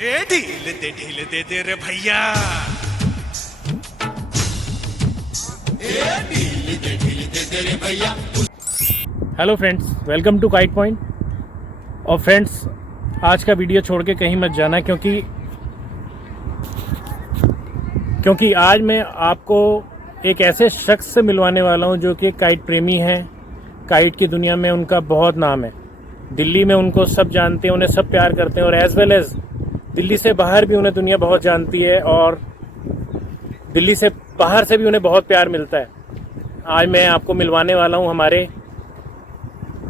ढील दे रे भैया। Hello friends, welcome to kite point. और फ्रेंड्स, आज का वीडियो छोड़ के कहीं मत जाना, क्योंकि आज मैं आपको एक ऐसे शख्स से मिलवाने वाला हूं जो कि काइट प्रेमी हैं। काइट की दुनिया में उनका बहुत नाम है। दिल्ली में उनको सब जानते हैं, उन्हें सब प्यार करते हैं, और एज वेल एज दिल्ली से बाहर भी उन्हें दुनिया बहुत जानती है, और दिल्ली से बाहर से भी उन्हें बहुत प्यार मिलता है। आज मैं आपको मिलवाने वाला हूं हमारे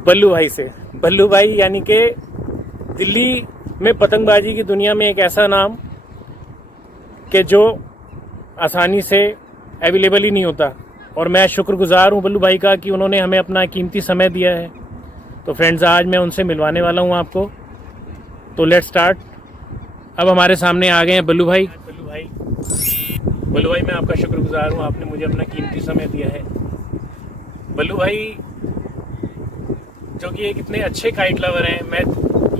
बल्लू भाई से। बल्लू भाई यानी कि दिल्ली में पतंगबाजी की दुनिया में एक ऐसा नाम कि जो आसानी से अवेलेबल ही नहीं होता, और मैं शुक्रगुजार हूं बल्लू भाई का कि उन्होंने हमें अपना कीमती समय दिया है। तो फ्रेंड्स, आज मैं उनसे मिलवाने वाला हूं आपको। तो लेट्स स्टार्ट। अब हमारे सामने आ गए हैं बल्लू भाई। बल्लू भाई, मैं आपका शुक्रगुजार हूं, आपने मुझे अपना कीमती समय दिया है। बल्लू भाई जो कि एक इतने अच्छे काइट लवर हैं, मैं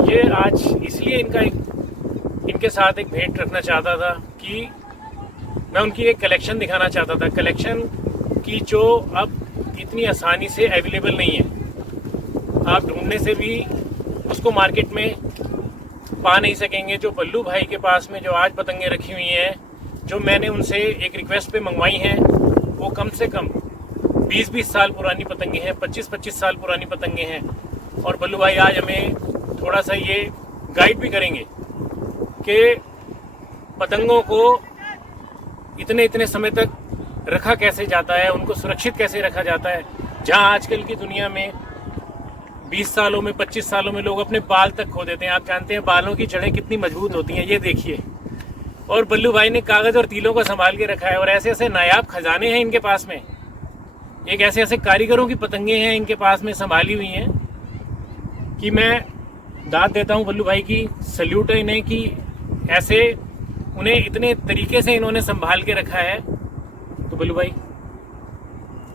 ये आज इसलिए इनके साथ एक भेंट रखना चाहता था कि मैं उनकी एक कलेक्शन दिखाना चाहता था। कलेक्शन की जो अब इतनी आसानी से अवेलेबल नहीं है, आप ढूंढने से भी उसको मार्केट में पा नहीं सकेंगे। जो बल्लू भाई के पास में जो आज पतंगे रखी हुई हैं, जो मैंने उनसे एक रिक्वेस्ट पे मंगवाई हैं, वो कम से कम 20-20 साल पुरानी पतंगे हैं, 25-25 साल पुरानी पतंगे हैं। और बल्लू भाई आज हमें थोड़ा सा ये गाइड भी करेंगे कि पतंगों को इतने समय तक रखा कैसे जाता है, उनको सुरक्षित कैसे रखा जाता है। जहां आजकल की दुनिया में 20 सालों में 25 सालों में लोग अपने बाल तक खो देते हैं। आप जानते हैं बालों की जड़ें कितनी मजबूत होती हैं, ये देखिए। और बल्लू भाई ने कागज और तीलों को संभाल के रखा है, और ऐसे ऐसे नायाब खजाने हैं इनके पास में, एक ऐसे ऐसे कारीगरों की पतंगे हैं इनके पास में संभाली हुई हैं कि मैं दाद देता हूं बल्लू भाई की। सल्यूट है इन्हें कि ऐसे उन्हें इतने तरीके से इन्होंने संभाल के रखा है। तो बल्लू भाई,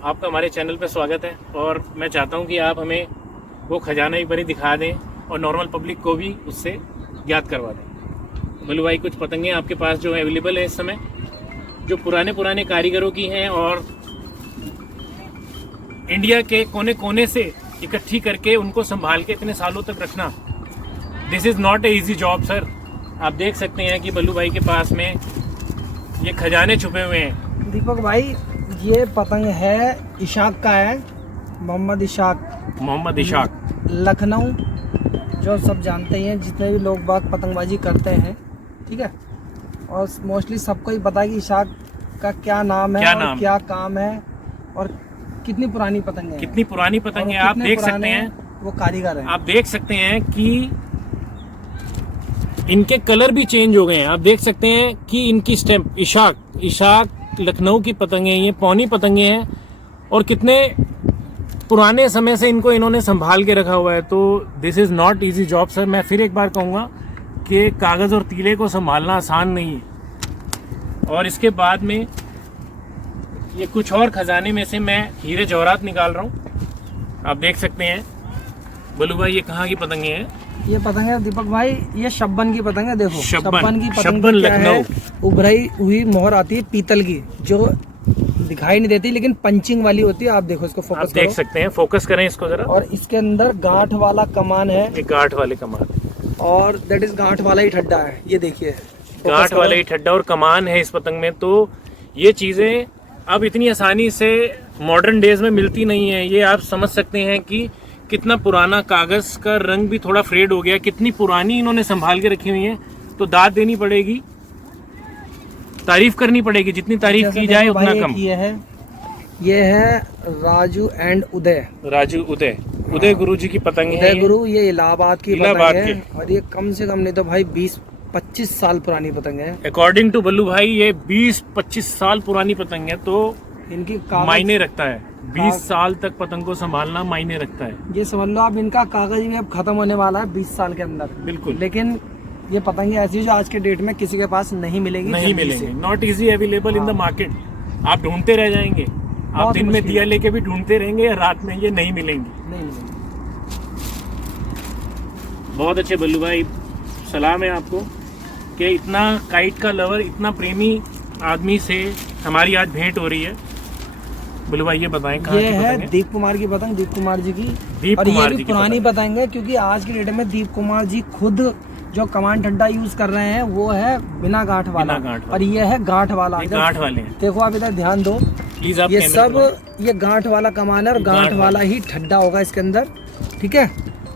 आपका हमारे चैनल पे स्वागत है, और मैं चाहता हूं कि आप हमें वो खजाना एक बारी दिखा दें और नॉर्मल पब्लिक को भी उससे याद करवा दें। बल्लू भाई, कुछ पतंगे आपके पास जो अवेलेबल है इस समय, जो पुराने कारीगरों की हैं और इंडिया के कोने कोने से इकट्ठी करके उनको संभाल के इतने सालों तक रखना, this is not a easy job sir. आप देख सकते हैं कि बल्लू भाई के पास में ये खजाने छुपे हुए हैं। दीपक भाई, ये पतंग है इशाक का है, मोहम्मद इशाक, लखनऊ, जो सब जानते हैं, जितने भी लोग बाग पतंगबाजी करते हैं, ठीक है। और मोस्टली सबको ही पता है कि इशाक का क्या नाम है, और क्या काम है, और कितनी पुरानी पतंग है। कितनी पुरानी पतंग है, आप देख सकते हैं। वो कारीगर है, आप देख सकते हैं कि इनके कलर भी चेंज हो गए हैं। आप देख सकते हैं कि इनकी स्टैंप इशाक लखनऊ की पतंगे, ये पौनी पतंगे हैं, और कितने पुराने समय से इनको इन्होंने संभाल के रखा हुआ है। तो this is not easy job sir. मैं फिर एक बार कहूँगा कि कागज और तीले को संभालना आसान नहीं है। और इसके बाद में ये कुछ और खजाने में से मैं हीरे जवाहरात निकाल रहा हूँ। आप देख सकते हैं बल्लू भाई, ये कहाँ की पतंगे हैं? ये पतंग है दीपक भाई, ये शब्बन की पतंग है। देखो शब्बन की पतंग शब्बन क्या है, लखनऊ। उभराई हुई मोहर आती है पीतल की, जो दिखाई नहीं देती लेकिन पंचिंग वाली होती है। आप देखो इसको, फोकस आप देख सकते हैं, फोकस करें इसको जरा। और इसके अंदर गांठ वाला कमान है, एक गांठ वाले कमान, और दैट इज गांठ वाला ही ठड्डा है। ये देखिए, गांठ वाले ही ठड्डा और कमान है इस पतंग में। तो ये चीजें अब इतनी आसानी से मॉडर्न डेज में मिलती नहीं है। ये आप समझ सकते हैं कि कितना पुराना, कागज का रंग भी थोड़ा फेड हो गया, कितनी पुरानी इन्होंने संभाल के रखी हुई है। तो दाद देनी पड़ेगी, तारीफ करनी पड़ेगी, जितनी तारीफ की जाए उतना कम। ये है राजू एंड उदय गुरु जी की पतंग है। उदय गुरु, ये इलाहाबाद की पतंग है, और ये कम से कम नहीं तो भाई 20-25 साल पुरानी पतंग है। अकॉर्डिंग टू बल्लू भाई, ये 20-25 साल पुरानी पतंग है। तो इनकी मायने रखता है, 20 साल तक पतंग को संभालना मायने रखता है। ये समझ लो आप, इनका कागज भी अब खत्म होने वाला है 20 साल के अंदर। बिल्कुल। लेकिन ये पतंगे ऐसी जो आज के डेट में किसी के पास नहीं मिलेंगी, not easy available in the market. आप ढूंढते रह जाएंगे, आप दिन में दिया लेके भी ढूंढते रहेंगे, या रात में ये नहीं मिलेंगी। बहुत अच्छे बल्लू भाई, सलाम है आपको। कि इतना काइट का लवर, इतना प्रेमी आदमी से हमारी आज भेंट हो रही है। बोलो भाई ये बताएं कहाँ ये की है पतंग है? दीप कुमार की पतंग, दीप कुमार जी की। दीप और ये कुमार भी जी की पुरानी पतंग। पतंग है, क्योंकि आज की डेट में दीप कुमार जी खुद जो कमांड ठंडा यूज कर रहे हैं वो है बिना गांठ वाला, बिना गांठ वाला। और ये है गांठ वाला। ये गांठ वाले हैं। देखो आप इधर ध्यान दो, प्लीज आप ये कैमरे सब पे ये गांठ वाला कमान है और गांठ वाला ही ठड्डा होगा इसके अंदर, ठीक है।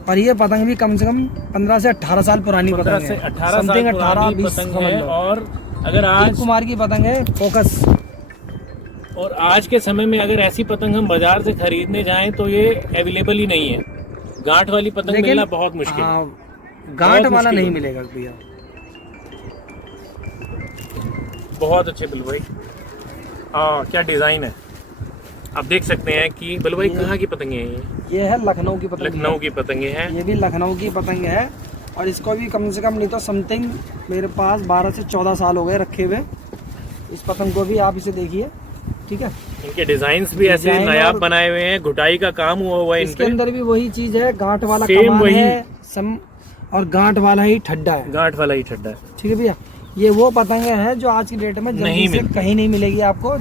और ये पतंग भी कम से कम 15 से 18 साल पुरानी 15 पतंग से है, 18 साल समथिंग 18 पुरानी 20 पतंग समझ है। लो। और अगर दीप आज कुमार की पतंग है फोकस। और आज के समय में अगर ऐसी पतंग हम बाजार से खरीदने जाएं तो ये अवेलेबल ही नहीं है। गांठ वाली पतंग लेकिन मिलना बहुत मुश्किल है। हाँ, गांठ बहुत वाला मुश्किल नहीं है। मिलेगा भैया। बहुत अच्छे बिल्लू भाई। हाँ क्या डिजाइन है, आप देख सकते हैं कि बिल्लू भाई कहाँ की पतंगे हैं ये है लखनऊ की पतंग। लखनऊ की पतंगे हैं। ये भी लखनऊ की पतंग है, और इसको भी कम से कम नहीं तो समथिंग मेरे पास 12 से 14 साल हो गए रखे हुए। इस पतंग को भी आप इसे देखिए, ठीक है। इनके डिजाइन्स भी ऐसे डिजाइन नायाब और- बनाए हुए हैं, घुटाई का काम हुआ हुआ है इसके इनपे। अंदर भी वही चीज है, गांठ वाला Same कमान वही। है और गांठ वाला ही ठड्डा है, गांठ वाला ही ठड्डा है। ठीक है भैया। ये वो पतंगे हैं जो आज की डेट में जल्दी नहीं से मिलती। कहीं नहीं मिलेगी आपको।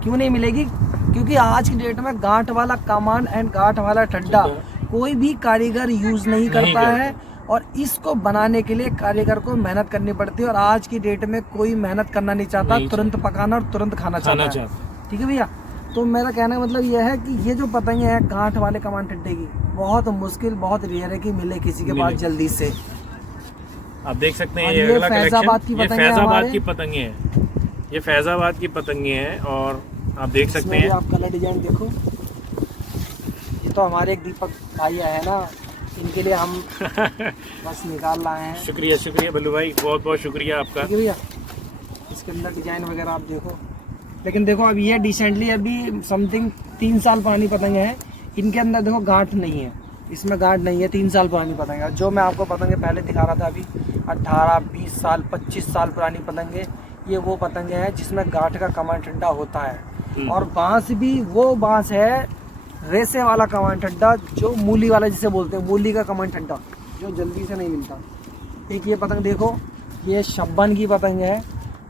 क्यों नहीं मिलेगी? क्योंकि आज की डेट में गांठ वाला कमान एंड गांठ वाला ठड्डा कोई भी कारीगर यूज नहीं करता है, और इसको बनाने के लिए कारीगर को मेहनत करनी पड़ती है। और आज की डेट में कोई मेहनत करना नहीं चाहता, नहीं तुरंत पकाना और तुरंत खाना चाहता है, ठीक है भैया। तो मेरा कहने का मतलब यह है कि ये जो पतंगे हैं गांठ वाले कमान ठड्डे की, बहुत मुश्किल, बहुत रेयर है कि मिले किसी के पास जल्दी से। आप देख सकते हैं और ये ये अगला फैजाबाद कलेक्शन, की ये पतंगे हैं फैजाबाद हमारे। की पतंगे हैं। ये फैजाबाद की पतंगे हैं और आप देख सकते इसमें भी हैं। आप कलर डिजाइन देखो। ये तो हमारे एक दीपक भाई है ना, इनके लिए हम बस निकाल लाए हैं, शुक्रिया शुक्रिया बल्लू भाई, बहुत बहुत शुक्रिया आपका। ठीक है भैया। इसके अंदर डिजाइन वगैरह आप देखो। लेकिन देखो अब ये रिसेंटली अभी समथिंग 3 साल पुरानी पतंग है, इनके अंदर देखो गांठ नहीं है, इसमें गांठ नहीं है, 3 साल पुरानी पतंग है। जो मैं आपको पतंगे पहले दिखा रहा था अभी 18, 20 साल, 25 साल पुरानी पतंगे, ये वो पतंगे हैं जिसमें गांठ का कमान ठंडा होता है। और बांस भी वो बांस है रेसे वाला कमान ठंडा, जो मूली वाला जिसे बोलते हैं, मूली का कमान ठंडा, जो जल्दी से नहीं मिलता। एक ये पतंग देखो, ये शब्बन की पतंग है,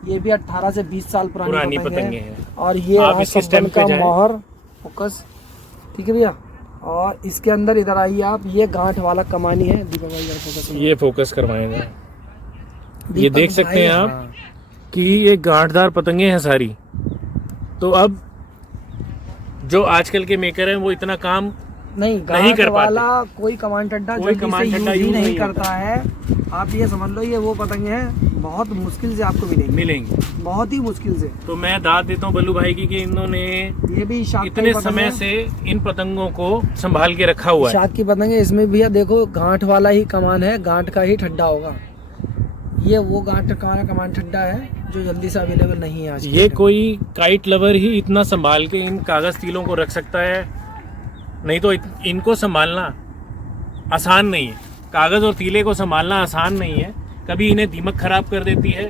ये भी 18 से 20 साल पुरानी पतंग है। और ये आप रहा इसके शब्बन स्टेम पे का जाएं। मोहर फोकस, ठीक है भैया। और इसके अंदर इधर आइए आप, ये गांठ वाला कमानी है। दीपक भाई जरा फोकस, ये फोकस करवाएंगे। ये देख सकते हैं आप हाँ। कि ये गांठदार पतंगे हैं सारी। तो अब जो आजकल के मेकर हैं वो इतना काम नहीं नहीं गांठ कर पाते। वाला कोई कमान ठंडा कोई जल्दी कमान से ठंडा यूज ही यूज नहीं नहीं करता है। आप ये समझ लो, ये वो पतंगे हैं बहुत मुश्किल से आपको मिलेंगे, मिलेंगे। बहुत ही मुश्किल से। तो मैं दाद देता हूँ बल्लू भाई की कि इन्होंने ये भी इशाक इतने की पतंग समय है। से इन पतंगों को संभाल के रखा हुआ है। इशाक की पतंग है, इसमें भैया देखो गांठ वाला ही कमान है, गांठ का ही ठड्डा होगा। ये वो गांठ का कमान ठड्डा है जो जल्दी से अवेलेबल नहीं है आज की ये डेट में। कोई काइट लवर ही इतना संभाल के इन कागज तीलों को रख सकता है, नहीं तो इनको संभालना आसान नहीं है। कागज और तीले को संभालना आसान नहीं है। कभी इन्हें दीमक खराब कर देती है,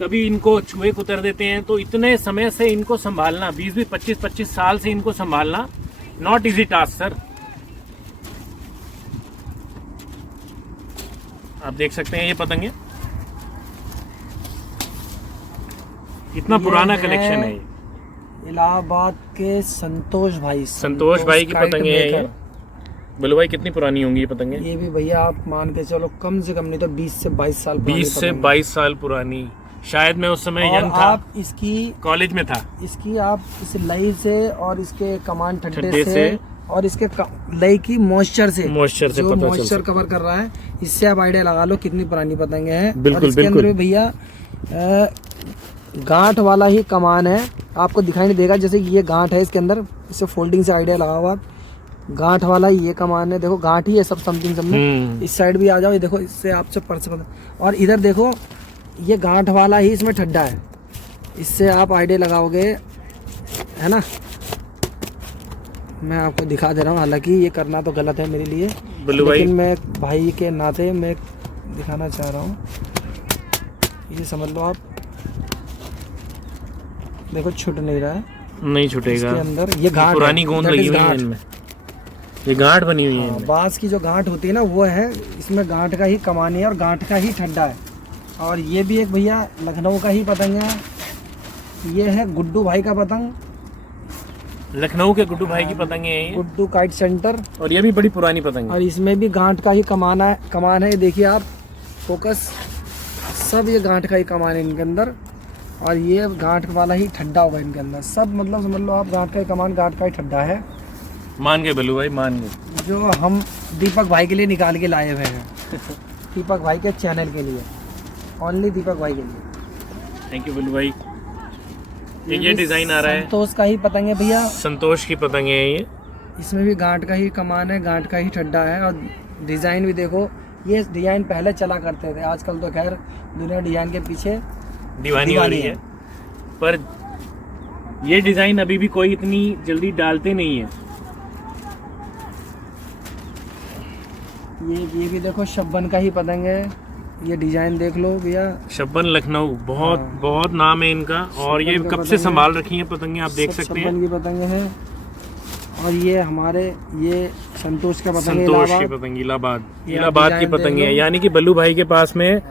कभी इनको चूहे कुतर देते हैं। तो इतने समय से इनको संभालना, 20-20, 25-25 साल से इनको संभालना नॉट इजी टास्क सर। आप देख सकते हैं ये पतंगे, इतना ये पुराना है कलेक्शन है। ये इलाहाबाद के संतोष भाई की काइट पतंगे हैं ये। मेकर। बोलो भाई कितनी पुरानी होंगी ये पतंगे? ये भी भैया आप मान के चलो कम से कम नहीं तो 20 से 22 साल पुरानी 20 से पतंग है। 22 साल पुरानी। शायद मैं उस समय और यंग था, आप इसकी कॉलेज में था। आप इस लई से और इसके कमान ठड्डे ठड्डे से से और इसके लई की मॉइस्चर से मॉइस्चर से जो पता चल मॉइस्चर सकता कवर कर रहा है, इससे आप आइडिया लगा लो कितनी पुरानी पतंगे हैं। बिल्कुल, और इसके बिल्कुल। अंदर भी भैया गांठ वाला ही कमान है, आपको दिखाई नहीं देगा। जैसे ये गांठ है इसके अंदर, इससे फोल्डिंग से आइडिया लगाओ आप। गांठ वाला ही ये कमान है, देखो गांठ ही है सब समथिंग सब में। इस साइड भी आ जाओ, ये देखो इससे आपसे पर्स पता। और इधर देखो ये गांठ वाला ही इसमें ठड्डा है, इससे आप आइडिया लगाओगे, है ना। मैं आपको दिखा दे रहा हूँ, हालांकि ये करना तो गलत है मेरे लिए, बल्लू भाई लेकिन मैं भाई के नाते मैं दिखाना चाह रहा हूँ। ये समझ लो आप, देखो छूट नहीं रहा है नहीं छूटेगा। इसके अंदर। ये गांठ पुरानी है, गोंद that लगी is हुई है गांठ। इनमें, ये गांठ बनी हुई है हाँ, इनमें। बांस की जो गांठ होती है ना वो है, इसमें गांठ का ही कमानी है और गांठ का ही ठड्डा है। और ये भी एक भैया लखनऊ का ही पतंग है, ये है गुड्डू भाई का पतंग, लखनऊ के गुड्डू भाई की पतंग है ये, गुड्डू काइट सेंटर। और ये भी बड़ी पुरानी पतंग है। और इसमें भी गांठ का ही कमान है, ये देखिए आप फोकस, सब ये गांठ का ही कमान है इनके अंदर। और ये गांठ वाला ही ठड्डा होगा इनके अंदर, सब मतलब समझ लो आप गांठ का ही कमान, गांठ का ही ठड्डा है। मान गए बल्लू भाई, मान गए। जो हम दीपक भाई के लिए निकाल के लाए हुए हैं दीपक भाई के चैनल के लिए, ओनली दीपक भाई के लिए। थैंक यू बल्लू भाई। ये डिजाइन आ रहा है, संतोष का ही पतंग है भैया, संतोष की पतंग है ये। इसमें भी गांठ का ही कमान है, गांठ का ही ठड्डा है। और डिज़ाइन भी देखो, ये डिज़ाइन पहले चला करते थे, आजकल तो खैर दुनिया डिज़ाइन के पीछे दीवानी हो रही है, पर ये डिजाइन अभी भी कोई इतनी जल्दी डालते नहीं है। ये भी देखो शब्बन का ही पतंग है, ये डिजाइन देख लो भैया। शब्बन लखनऊ, बहुत बहुत नाम है इनका। और ये कब से संभाल रखी हैं पतंगे, आप देख सकते हैं। शब्बन की पतंगे हैं। और ये हमारे ये संतोष का पतंग, संतोष की पतंग, इलाहाबाद की पतंग है। यानी कि बल्लू भाई के पास में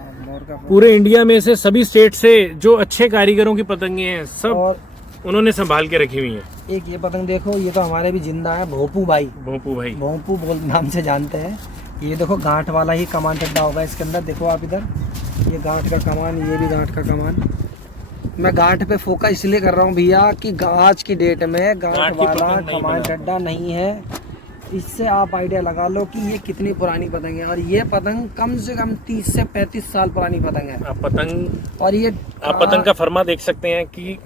पूरे इंडिया में से सभी स्टेट से जो अच्छे कारीगरों की पतंगे हैं, सब और उन्होंने संभाल के रखी हुई हैं। एक ये पतंग देखो, ये तो हमारे भी जिंदा है, भोपू भाई, भोपू बोल नाम से जानते हैं। ये देखो गांठ वाला ही कमान ठड्डा होगा इसके अंदर, देखो आप इधर, ये गांठ का कमान, ये भी गांठ का कमान। मैं गांठ पे फोकस इसलिए कर रहा हूँ भैया कि आज की डेट में गांठ वाला कमान ठड्डा नहीं है। इससे आप आइडिया लगा लो कि ये कितनी पुरानी पतंग है। और ये पतंग कम से कम 30 से 35 साल पुरानी पतंग है। आप पतंग, और ये आप पतंग का फरमा देख सकते हैं कि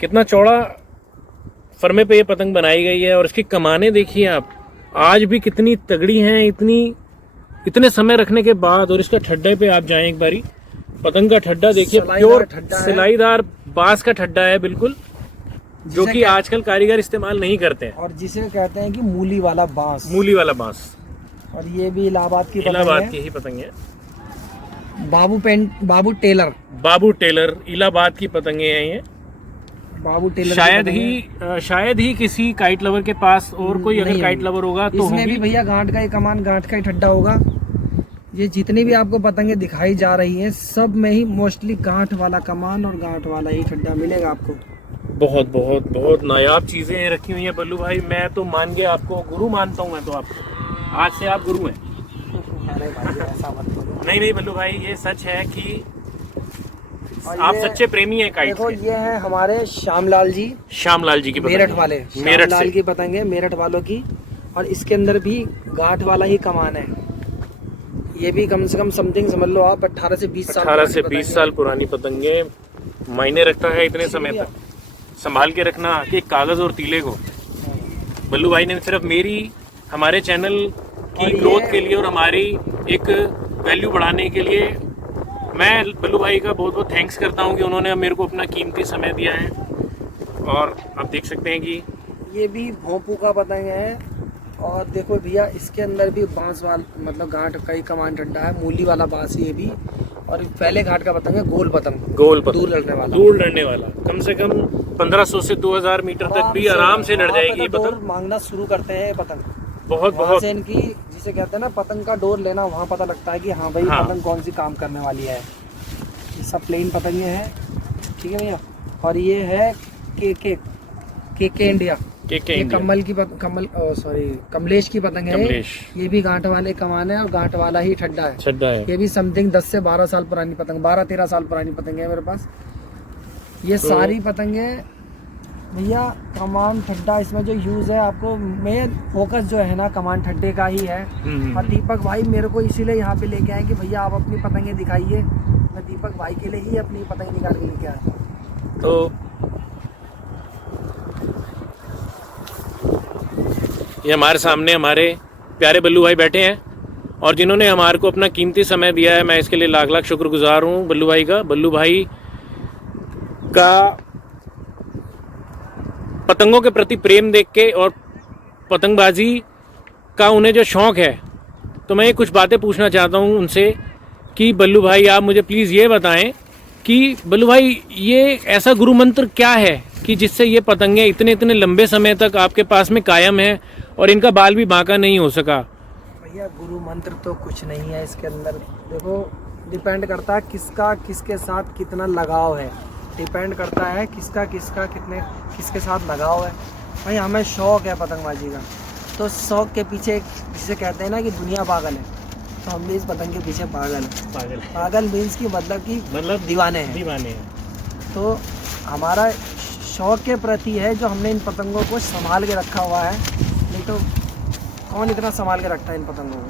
कितना चौड़ा फरमे पे ये पतंग बनाई गई है। और इसकी कमाने देखिए आप, आज भी कितनी तगड़ी हैं, इतने समय रखने के बाद। और इसका ठड्डे पे आप जाएं एक बारी, पतंग का ठड्डा देखिए, प्योर सिलाईदार बांस का ठड्डा है बिल्कुल, जो कि आजकल कारीगर इस्तेमाल नहीं करते हैं। और जिसे कहते हैं कि मूली वाला बांस, और ये भी इलाहाबाद की ही पतंग है। बाबू टेलर इलाहाबाद की पतंगे हैं ये। बाबू टेलर शायद ही किसी काइट लवर के पास और कोई अगर काइट लवर होगा तो इसमें भी भैया गांठ का ही कमान, गांठ का ही ठड्डा होगा। ये जितनी भी आपको पतंगे दिखाई जा रही हैं, सब में ही मोस्टली गांठ वाला कमान और गांठ वाला ही ठड्डा मिलेगा आपको। बहुत बहुत बहुत नायाब चीजें रखी हुई हैं बल्लू भाई। मैं तो मान गया, आपको गुरु मानता हूँ मैं तो आपको। आज से आप गुरु हैं। अरे भाई ऐसा मत बोलो। नहीं बल्लू भाई, ये सच है कि आप सच्चे प्रेमी हैं काइट देखो के। ये है हमारे श्यामलाल जी की मेरठ वाले, श्यामलाल की पतंग है, मेरठ वालों की। और इसके अंदर भी गांठ वाला ही कमान है। ये भी कम से कम समथिंग समझ लो आप 18 से 20 साल पुरानी पतंगे। मायने रखता है इतने समय तक संभाल के रखना कि कागज और तीले को। बल्लू भाई ने सिर्फ हमारे चैनल की ग्रोथ के लिए और हमारी एक वैल्यू बढ़ाने के लिए, मैं बल्लू भाई का बहुत बहुत थैंक्स करता हूं कि उन्होंने मेरे को अपना कीमती समय दिया है। और आप देख सकते हैं कि ये भी भोंपू का पतंग है। और देखो भैया इसके अंदर भी बांस वाला मतलब गांठ का ही कमान ठड्डा है, मूली वाला बांस ये भी। और पहले घाट का पतंग है गोल पतंग, दूर लड़ने वाला। कम से कम 1500 से 2000 मीटर तक भी आराम से लड़ जाएगी ये पतंग। मांगना शुरू करते हैं ये पतंग, बहुत इनकी जिसे कहते हैं ना पतंग का डोर लेना, वहाँ पता लगता है कि हाँ भाई पतंग कौन सी काम करने वाली है। ये सब प्लेन पतंगे हैं, ठीक है भैया। और ये है के इंडिया, कमलेश की पतंग है। ये भी गांठ वाले कमान है और गांठ वाला ही ठड्डा है। ये भी समथिंग 10 से 12 साल पुरानी पतंग, 12-13 साल पुरानी पतंग है मेरे पास। ये सारी पतंगे भैया कमान ठड्डा, इसमें जो यूज है आपको मेन फोकस जो है ना कमान ठड्डे का ही है। और दीपक भाई मेरे को इसीलिए यहाँ पे लेके आए कि भैया आप अपनी पतंगे दिखाइए। मैं दीपक भाई के लिए ही अपनी पतंग निकाल के लेके आया। तो ये हमारे सामने हमारे प्यारे बल्लू भाई बैठे हैं और जिन्होंने हमारे को अपना कीमती समय दिया है। मैं इसके लिए लाख लाख शुक्रगुजार हूँ बल्लू भाई का। बल्लू भाई का पतंगों के प्रति प्रेम देख के और पतंगबाजी का उन्हें जो शौक़ है, तो मैं कुछ बातें पूछना चाहता हूँ उनसे कि बल्लू भाई आप मुझे प्लीज़ ये बताएं कि बल्लू भाई ये ऐसा गुरु मंत्र क्या है कि जिससे ये पतंगे इतने लंबे समय तक आपके पास में कायम है और इनका बाल भी बांका नहीं हो सका। भैया गुरु मंत्र तो कुछ नहीं है इसके अंदर। देखो डिपेंड करता है किसके साथ कितना लगाव है, डिपेंड करता है किसके साथ लगाव है। भाई हमें शौक़ है पतंगबाजी का, तो शौक़ के पीछे जिसे कहते हैं ना कि दुनिया पागल है, तो हम भी इस पतंग के पीछे पागल मीन्स की मतलब दीवाने हैं। तो हमारा शौक़ के प्रति है जो हमने इन पतंगों को संभाल के रखा हुआ है, नहीं तो कौन इतना संभाल के रखता है इन पतंगों को।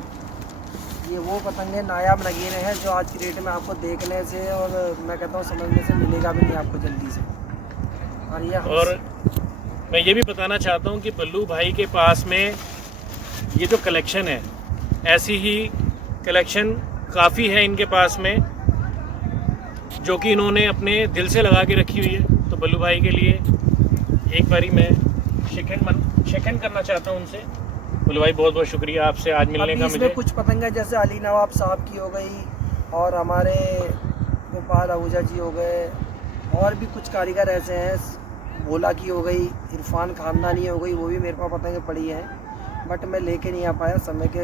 ये वो पतंगे नायाब नगीने हैं जो आज की डेट में आपको देखने से और मैं कहता हूँ समझने से मिलेगा भी नहीं आपको जल्दी से। और मैं ये भी बताना चाहता हूँ कि बल्लू भाई के पास में ये जो कलेक्शन है, ऐसी ही कलेक्शन काफ़ी है इनके पास में, जो कि इन्होंने अपने दिल से लगा के रखी हुई है। तो बल्लू भाई के लिए एक बारी मैं शेक हैंड करना चाहता हूँ उनसे। बल्लू भाई बहुत बहुत शुक्रिया आपसे आज मिलने का। मुझे कुछ पतंगा जैसे अली नवाब साहब की हो गई और हमारे गोपाल आहूजा जी हो गए, और भी कुछ कारीगर ऐसे हैं, भोला की हो गई, इरफान खानदानी हो गई, वो भी मेरे पास पतंगे पड़ी हैं, बट मैं लेके नहीं आ पाया समय के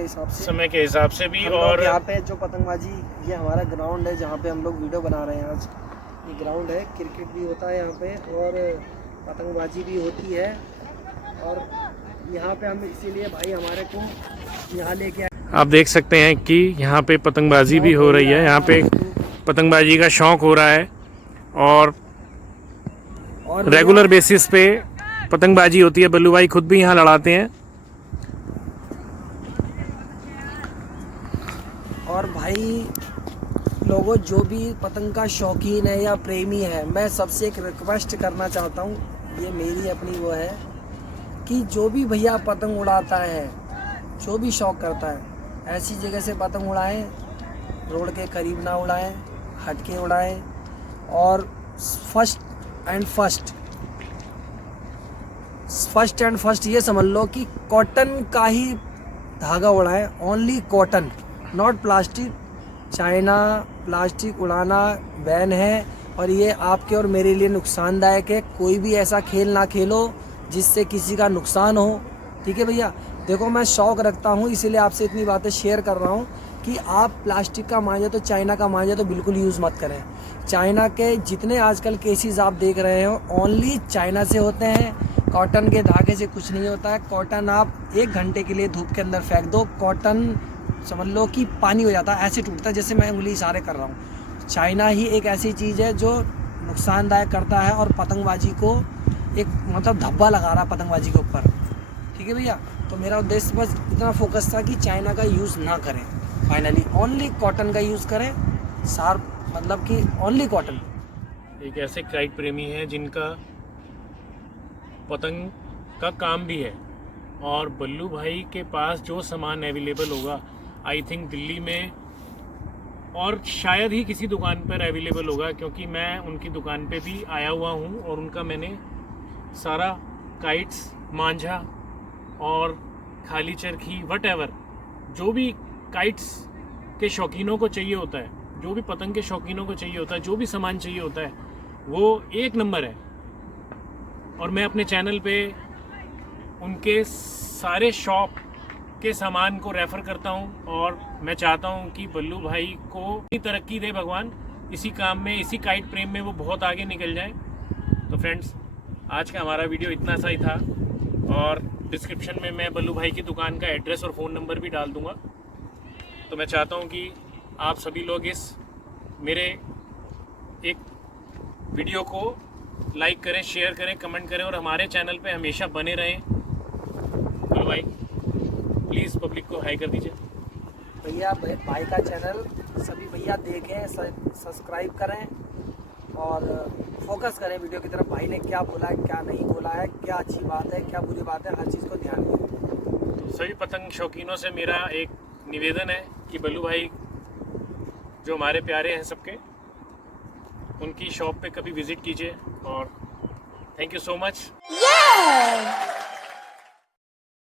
हिसाब से भी। और यहाँ पे जो पतंगबाजी, ये हमारा ग्राउंड है जहाँ पे हम लोग वीडियो बना रहे हैं आज। ये ग्राउंड है, क्रिकेट भी होता है यहाँ पे और पतंगबाजी भी होती है, और यहाँ पे हम इसीलिए भाई हमारे को यहाँ लेके आए। आप देख सकते हैं कि यहाँ पे पतंगबाजी भी हो रही है, यहाँ पे पतंगबाजी का शौक़ हो रहा है और रेगुलर बेसिस पे पतंगबाजी होती है। बल्लू भाई खुद भी यहाँ लड़ाते हैं। और भाई लोगों जो भी पतंग का शौकीन है या प्रेमी है, मैं सबसे एक रिक्वेस्ट करना चाहता हूँ, ये मेरी अपनी वो है कि जो भी भैया पतंग उड़ाता है, जो भी शौक़ करता है, ऐसी जगह से पतंग उड़ाएं, रोड के करीब ना उड़ाएं, हट के उड़ाएं, और फर्स्ट एंड फर्स्ट ये समझ लो कि कॉटन का ही धागा उड़ाएं, only cotton, not plastic. China plastic उड़ाना बैन है और ये आपके और मेरे लिए नुकसानदायक है। कोई भी ऐसा खेल ना खेलो जिससे किसी का नुकसान हो, ठीक है भैया। देखो मैं शौक़ रखता हूँ इसीलिए आपसे इतनी बातें शेयर कर रहा हूँ कि आप प्लास्टिक का मांझा तो चाइना का मांझा तो बिल्कुल यूज़ मत करें। चाइना के जितने आजकल केसेस आप देख रहे हो ओनली चाइना से होते हैं, कॉटन के धागे से कुछ नहीं होता है। कॉटन आप 1 घंटे के लिए धूप के अंदर फेंक दो, कॉटन समझ लो कि पानी हो जाता है, ऐसे टूटता है जैसे मैं उंगली इशारे कर रहा हूँ। चाइना ही एक ऐसी चीज़ है जो नुकसानदायक करता है और पतंगबाजी को एक मतलब धब्बा लगा रहा है पतंगबाजी के ऊपर, ठीक है भैया। तो मेरा उद्देश्य बस इतना फोकस था कि चाइना का यूज़ ना करें, फाइनली ओनली कॉटन का यूज़ करें, शार्प मतलब कि ओनली कॉटन। एक ऐसे काइट प्रेमी हैं जिनका पतंग का काम भी है, और बल्लू भाई के पास जो सामान अवेलेबल होगा आई थिंक दिल्ली में और शायद ही किसी दुकान पर अवेलेबल होगा, क्योंकि मैं उनकी दुकान पे भी आया हुआ हूँ और उनका मैंने सारा काइट्स, मांझा और खाली चरखी वटएवर जो भी काइट्स के शौकीनों को चाहिए होता है, जो भी पतंग के शौकीनों को चाहिए होता है, जो भी सामान चाहिए होता है वो 1 नंबर है। और मैं अपने चैनल पे उनके सारे शॉप के सामान को रेफ़र करता हूं और मैं चाहता हूं कि बल्लू भाई को तरक्की दे भगवान, इसी काम में, इसी काइट प्रेम में वो बहुत आगे निकल जाए। तो फ्रेंड्स आज का हमारा वीडियो इतना सा ही था, और डिस्क्रिप्शन में मैं बल्लू भाई की दुकान का एड्रेस और फ़ोन नंबर भी डाल दूँगा। तो मैं चाहता हूँ कि आप सभी लोग इस मेरे एक वीडियो को लाइक करें, शेयर करें, कमेंट करें और हमारे चैनल पे हमेशा बने रहें। बल्लू भाई प्लीज़ पब्लिक को हाई कर दीजिए। भैया भाई का चैनल सभी भैया देखें, सब्सक्राइब करें और फोकस करें वीडियो की तरफ। भाई ने क्या बोला है, क्या नहीं बोला है, क्या अच्छी बात है, क्या बुरी बात है, हर चीज़ को ध्यान दें। तो सभी पतंग शौकीनों से मेरा एक निवेदन है कि बल्लू भाई जो हमारे प्यारे हैं सबके, उनकी शॉप पे कभी विज़िट कीजिए। और थैंक यू सो मच।